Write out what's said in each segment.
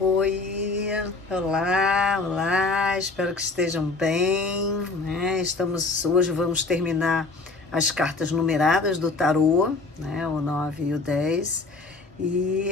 Oi, olá, olá, espero que estejam bem, né? Hoje vamos terminar as cartas numeradas do tarô, né? O 9 e o 10, e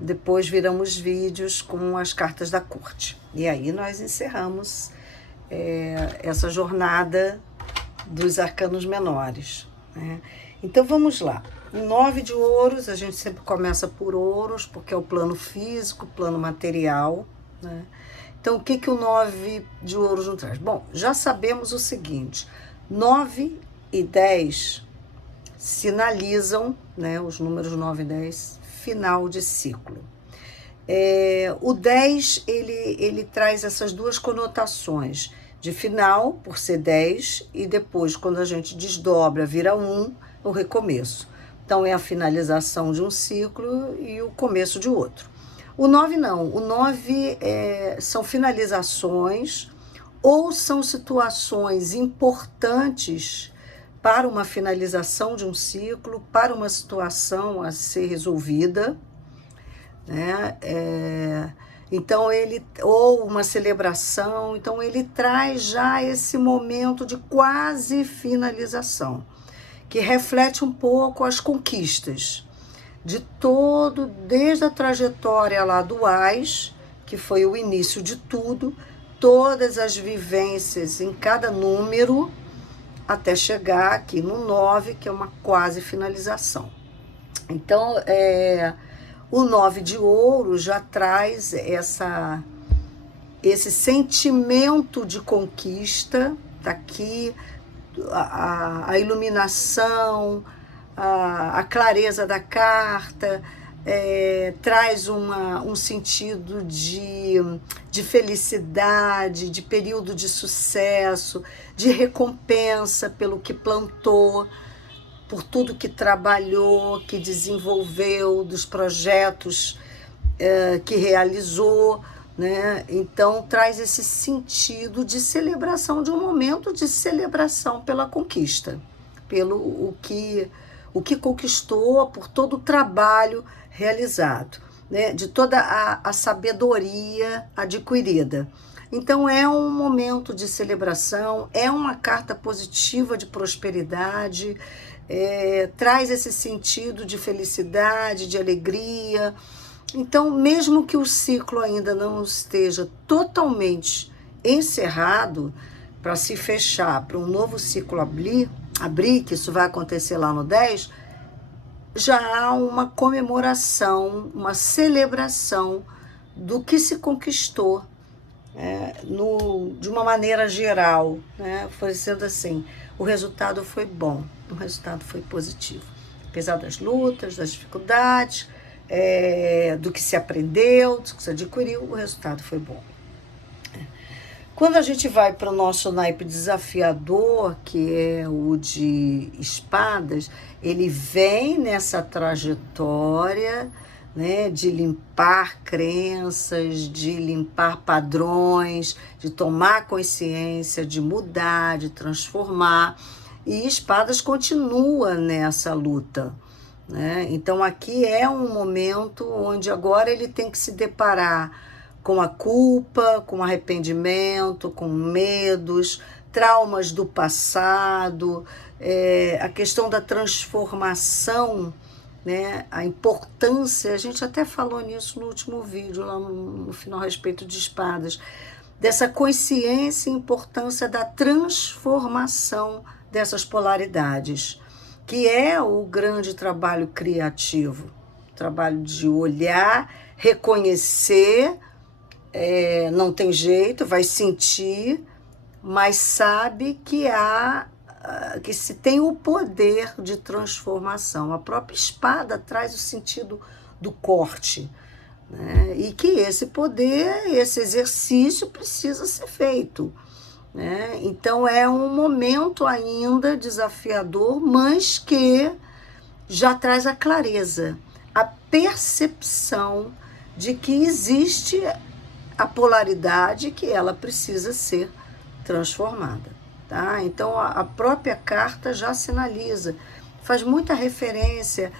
depois viramos vídeos com as cartas da corte. E aí nós encerramos essa jornada dos arcanos menores, né? Então vamos lá. O 9 de ouros, a gente sempre começa por ouros, porque é o plano físico, plano material, né? Então o que o 9 de ouros nos traz? Bom, já sabemos o seguinte: 9 e 10 sinalizam, né, os números 9 e 10, final de ciclo. O 10, ele traz essas duas conotações de final, por ser 10, e depois, quando a gente desdobra, vira 1, o recomeço. Então, é a finalização de um ciclo e o começo de outro. O 9 não. O 9 são finalizações ou são situações importantes para uma finalização de um ciclo, para uma situação a ser resolvida, né? Então ou uma celebração, então ele traz já esse momento de quase finalização, que reflete um pouco as conquistas de todo, desde a trajetória lá do AIS, que foi o início de tudo, todas as vivências em cada número, até chegar aqui no 9, que é uma quase finalização. Então, o 9 de ouro já traz esse sentimento de conquista, tá aqui a iluminação, a clareza da carta, traz um sentido de felicidade, de período de sucesso, de recompensa pelo que plantou, por tudo que trabalhou, que desenvolveu, dos projetos que realizou, né? Então traz esse sentido de celebração, de um momento de celebração pela conquista, pelo o que conquistou, por todo o trabalho realizado, né? De toda a sabedoria adquirida. Então é um momento de celebração, é uma carta positiva de prosperidade, traz esse sentido de felicidade, de alegria. Então, mesmo que o ciclo ainda não esteja totalmente encerrado, para se fechar, para um novo ciclo abrir, que isso vai acontecer lá no 10, já há uma comemoração, uma celebração do que se conquistou, de uma maneira geral, né? Foi sendo assim, o resultado foi bom, o resultado foi positivo. Apesar das lutas, das dificuldades, do que se aprendeu, do que se adquiriu, o resultado foi bom. Quando a gente vai para o nosso naipe desafiador, que é o de espadas, ele vem nessa trajetória, né, de limpar crenças, de limpar padrões, de tomar consciência, de mudar, de transformar. E espadas continua nessa luta, né? Então aqui é um momento onde agora ele tem que se deparar com a culpa, com arrependimento, com medos, traumas do passado, a questão da transformação, né? A importância, a gente até falou nisso no último vídeo, lá no final, a respeito de espadas, dessa consciência e importância da transformação dessas polaridades, que é o grande trabalho criativo, trabalho de olhar, reconhecer, não tem jeito, vai sentir, mas sabe que se tem o poder de transformação. A própria espada traz o sentido do corte, né? E que esse poder, esse exercício precisa ser feito, né? Então é um momento ainda desafiador, mas que já traz a clareza, a percepção de que existe a polaridade, que ela precisa ser transformada, tá? Então a própria carta já sinaliza, faz muita referência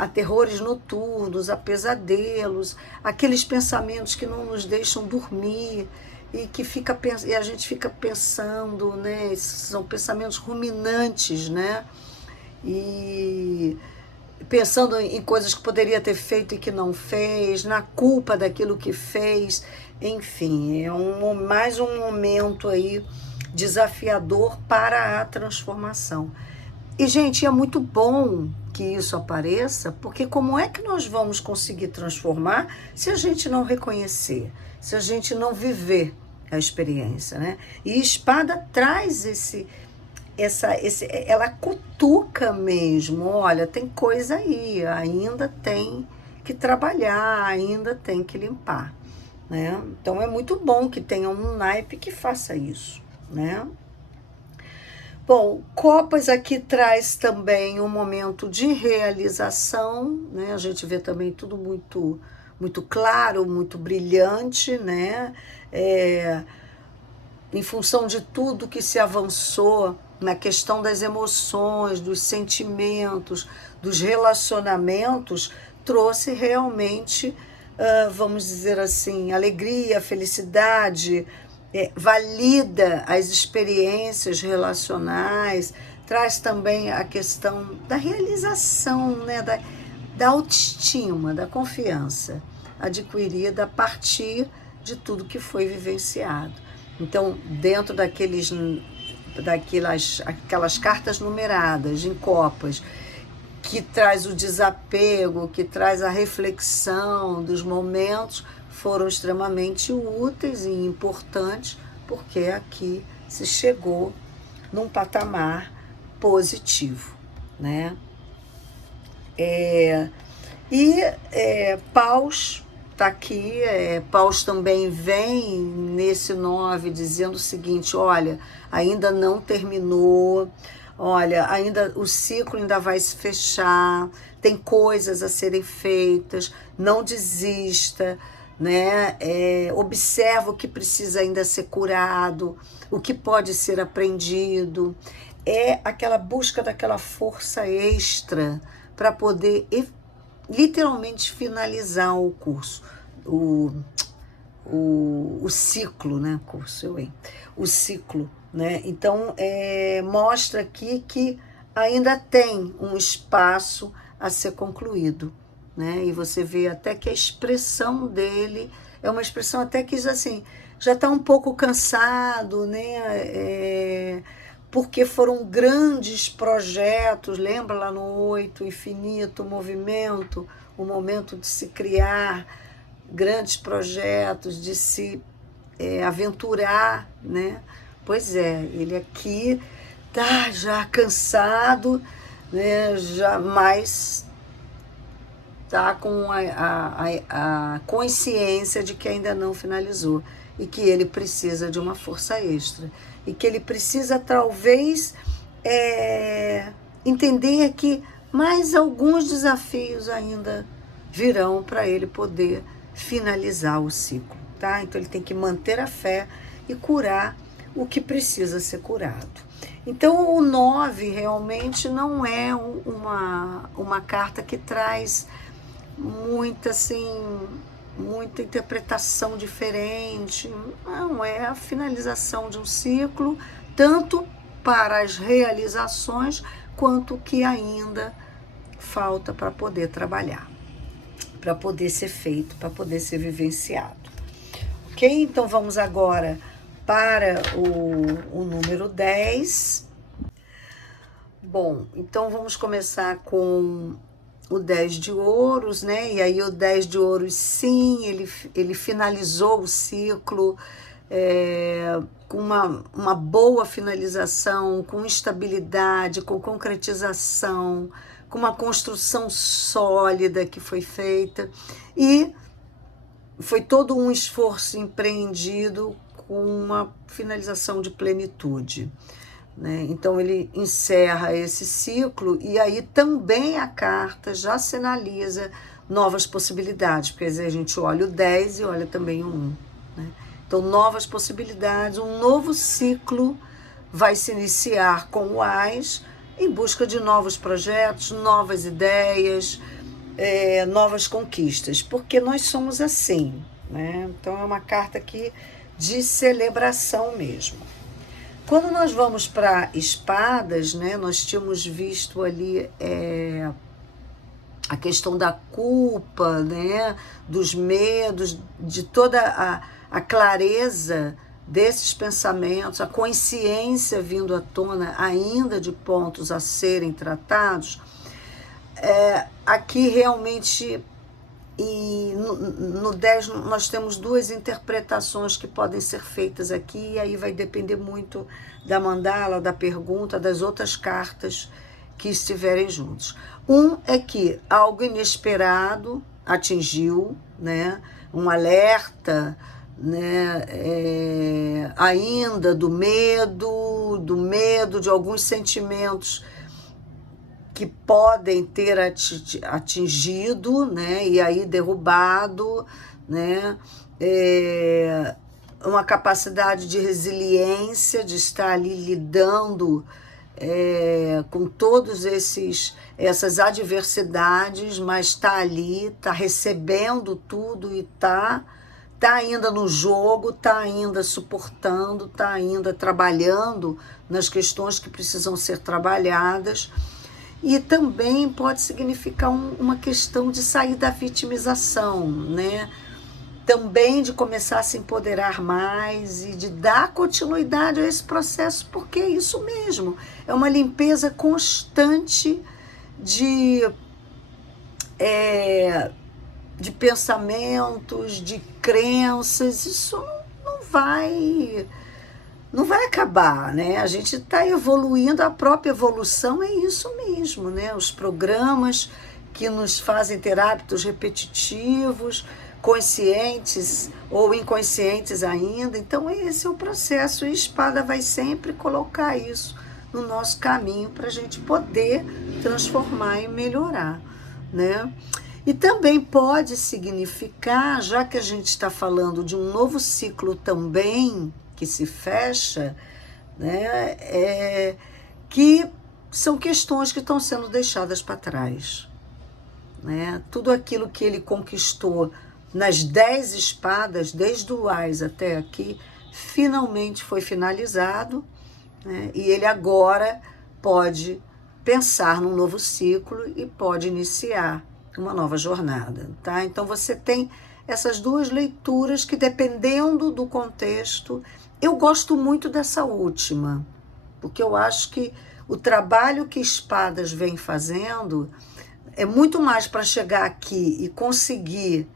a terrores noturnos, a pesadelos, aqueles pensamentos que não nos deixam dormir e que e a gente fica pensando, né? São pensamentos ruminantes, né? E pensando em coisas que poderia ter feito e que não fez, na culpa daquilo que fez, enfim, é mais um momento aí desafiador para a transformação. E, gente, é muito bom que isso apareça, porque como é que nós vamos conseguir transformar se a gente não reconhecer, se a gente não viver a experiência, né? E espada traz ela cutuca mesmo, olha, tem coisa aí, ainda tem que trabalhar, ainda tem que limpar, né? Então é muito bom que tenha um naipe que faça isso, né? Bom, Copas aqui traz também um momento de realização, né? A gente vê também tudo muito claro, muito brilhante, né? Em função de tudo que se avançou na questão das emoções, dos sentimentos, dos relacionamentos, trouxe realmente, vamos dizer assim, alegria, felicidade, valida as experiências relacionais, traz também a questão da realização, né, da autoestima, da confiança adquirida a partir de tudo que foi vivenciado. Então, dentro aquelas cartas numeradas em Copas, que traz o desapego, que traz a reflexão dos momentos, foram extremamente úteis e importantes, porque aqui se chegou num patamar positivo, né? Paus está aqui, Paus também vem nesse 9 dizendo o seguinte, olha, ainda não terminou, olha, ainda o ciclo ainda vai se fechar, tem coisas a serem feitas, não desista, né? Observa o que precisa ainda ser curado, o que pode ser aprendido, aquela busca daquela força extra para poder literalmente finalizar o curso, o ciclo, né? O ciclo, né? Então, mostra aqui que ainda tem um espaço a ser concluído, né? E você vê até que a expressão dele é uma expressão até que assim, já está um pouco cansado, né? Porque foram grandes projetos, lembra lá no 8, infinito, movimento, o momento de se criar grandes projetos, de se aventurar, né? Pois ele aqui tá já cansado, né? Jamais tá com a consciência de que ainda não finalizou e que ele precisa de uma força extra e que ele precisa talvez entender que mais alguns desafios ainda virão para ele poder finalizar o ciclo, tá? Então ele tem que manter a fé e curar o que precisa ser curado. Então o 9 realmente não é uma carta que traz muita interpretação diferente, não, é a finalização de um ciclo, tanto para as realizações, quanto o que ainda falta para poder trabalhar, para poder ser feito, para poder ser vivenciado. Ok? Então vamos agora para o número 10. Bom, então vamos começar com o 10 de ouros, né? E aí o 10 de ouros, sim, ele finalizou o ciclo com uma boa finalização, com estabilidade, com concretização, com uma construção sólida que foi feita. E foi todo um esforço empreendido com uma finalização de plenitude, né? Então ele encerra esse ciclo e aí também a carta já sinaliza novas possibilidades, porque a gente olha o 10 e olha também o 1, né? Então novas possibilidades, um novo ciclo vai se iniciar com o Ás em busca de novos projetos, novas ideias, novas conquistas, porque nós somos assim, né? Então é uma carta aqui de celebração mesmo. Quando nós vamos para espadas, né, nós tínhamos visto ali a questão da culpa, né, dos medos, de toda a clareza desses pensamentos, a consciência vindo à tona ainda de pontos a serem tratados. Aqui realmente, e no 10 nós temos duas interpretações que podem ser feitas aqui, e aí vai depender muito da mandala, da pergunta, das outras cartas que estiverem juntos. Um é que algo inesperado atingiu, né, um alerta, né, ainda do medo de alguns sentimentos que podem ter atingido, né, e aí derrubado, né, uma capacidade de resiliência, de estar ali lidando com todos essas adversidades, mas está ali, está recebendo tudo e está ainda no jogo, está ainda suportando, está ainda trabalhando nas questões que precisam ser trabalhadas. E também pode significar uma questão de sair da vitimização, né? Também de começar a se empoderar mais e de dar continuidade a esse processo, porque é isso mesmo, é uma limpeza constante de pensamentos, de crenças. Isso não vai acabar, né? A gente está evoluindo, a própria evolução é isso mesmo, né? Os programas que nos fazem ter hábitos repetitivos, conscientes ou inconscientes ainda. Então esse é o processo, e a espada vai sempre colocar isso no nosso caminho para a gente poder transformar e melhorar, né? E também pode significar, já que a gente está falando de um novo ciclo também que se fecha, né, que são questões que estão sendo deixadas para trás, né? Tudo aquilo que ele conquistou nas 10 espadas, desde o Ás até aqui, finalmente foi finalizado, né? E ele agora pode pensar num novo ciclo e pode iniciar uma nova jornada, tá? Então você tem essas duas leituras que, dependendo do contexto, eu gosto muito dessa última, porque eu acho que o trabalho que espadas vem fazendo é muito mais para chegar aqui e conseguir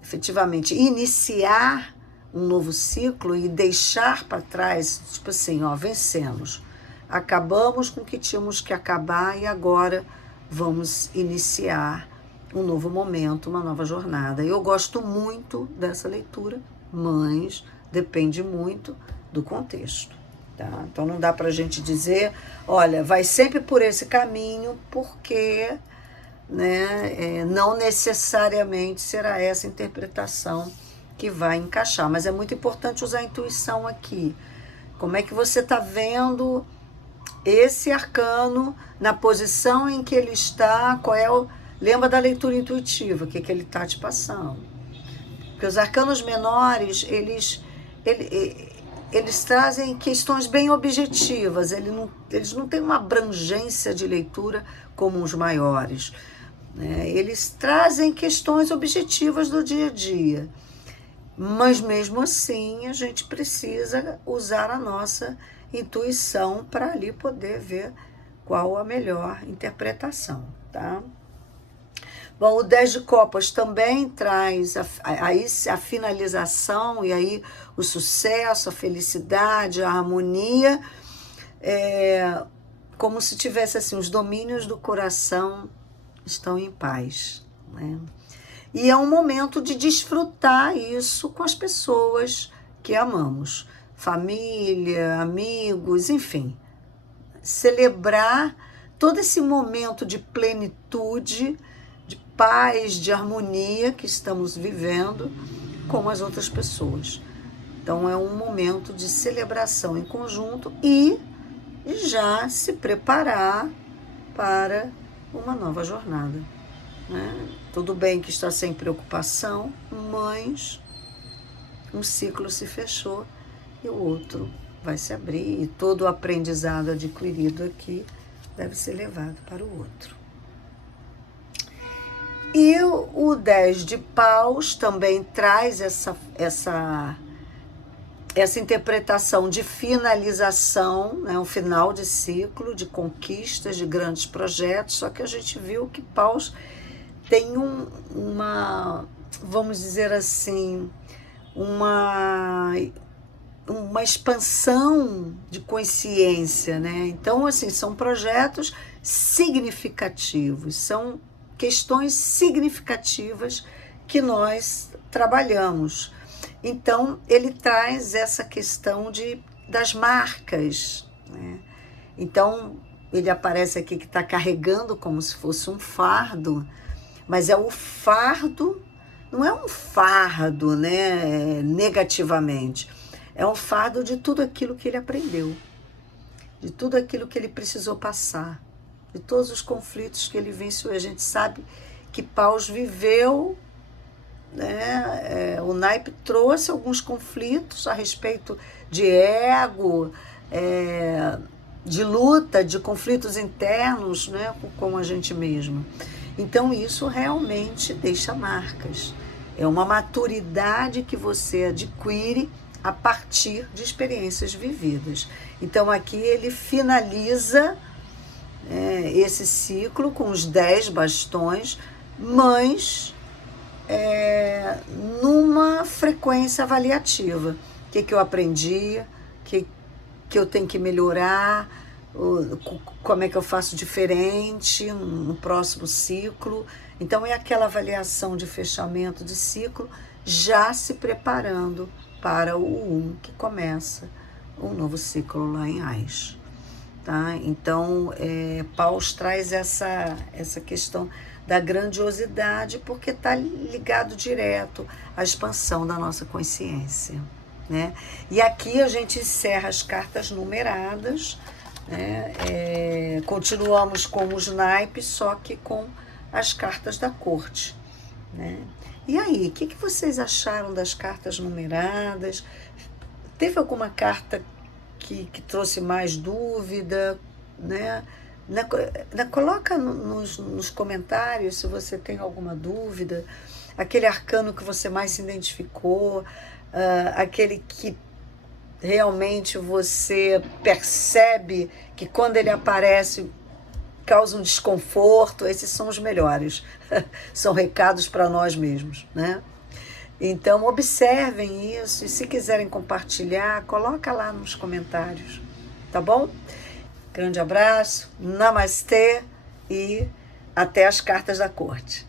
efetivamente iniciar um novo ciclo e deixar para trás, tipo assim, ó, vencemos, acabamos com o que tínhamos que acabar e agora vamos iniciar um novo momento, uma nova jornada. Eu gosto muito dessa leitura, mas depende muito do contexto, tá? Então não dá para a gente dizer, olha, vai sempre por esse caminho, porque, né, não necessariamente será essa interpretação que vai encaixar, mas é muito importante usar a intuição aqui. Como é que você está vendo esse arcano na posição em que ele está? Lembra da leitura intuitiva, o que ele está te passando? Porque os arcanos menores, eles trazem questões bem objetivas, eles não têm uma abrangência de leitura como os maiores, né? Eles trazem questões objetivas do dia a dia, mas mesmo assim a gente precisa usar a nossa intuição para ali poder ver qual a melhor interpretação, tá? Bom, o 10 de copas também traz a finalização, e aí o sucesso, a felicidade, a harmonia, como se tivesse assim, os domínios do coração estão em paz, né? E é um momento de desfrutar isso com as pessoas que amamos, família, amigos, enfim, celebrar todo esse momento de plenitude, de paz, de harmonia que estamos vivendo com as outras pessoas. Então é um momento de celebração em conjunto e já se preparar para uma nova jornada, né? Tudo bem que está sem preocupação, mas um ciclo se fechou e o outro vai se abrir, e todo o aprendizado adquirido aqui deve ser levado para o outro. E o 10 de paus também traz essa interpretação de finalização, né? Um final de ciclo, de conquistas, de grandes projetos, só que a gente viu que paus tem vamos dizer assim, uma expansão de consciência, né? Então, assim, são projetos significativos, são questões significativas que nós trabalhamos. Então, ele traz essa questão das marcas, né? Então, ele aparece aqui que está carregando como se fosse um fardo, mas é o fardo, não é um fardo, né, negativamente, é um fardo de tudo aquilo que ele aprendeu, de tudo aquilo que ele precisou passar, de todos os conflitos que ele venceu. A gente sabe que Paus viveu, né, o naipe trouxe alguns conflitos a respeito de ego, de luta, de conflitos internos, né, com a gente mesmo. Então isso realmente deixa marcas. É uma maturidade que você adquire a partir de experiências vividas. Então aqui ele finaliza esse ciclo com os 10 bastões, mas numa frequência avaliativa. O que eu aprendi, o que eu tenho que melhorar, como é que eu faço diferente no próximo ciclo. Então é aquela avaliação de fechamento de ciclo, já se preparando para o que começa um novo ciclo lá em Ás. Tá? Então, Paus traz essa questão da grandiosidade, porque está ligado direto à expansão da nossa consciência, né? E aqui a gente encerra as cartas numeradas, né? Continuamos com os naipes, só que com as cartas da corte, né? E aí, o que vocês acharam das cartas numeradas? Teve alguma carta que trouxe mais dúvida, né? Coloca nos comentários se você tem alguma dúvida, aquele arcano que você mais se identificou, aquele que realmente você percebe que quando ele aparece causa um desconforto. Esses são os melhores, são recados para nós mesmos, né? Então observem isso, e se quiserem compartilhar, coloca lá nos comentários, tá bom? Grande abraço, namastê e até as cartas da corte.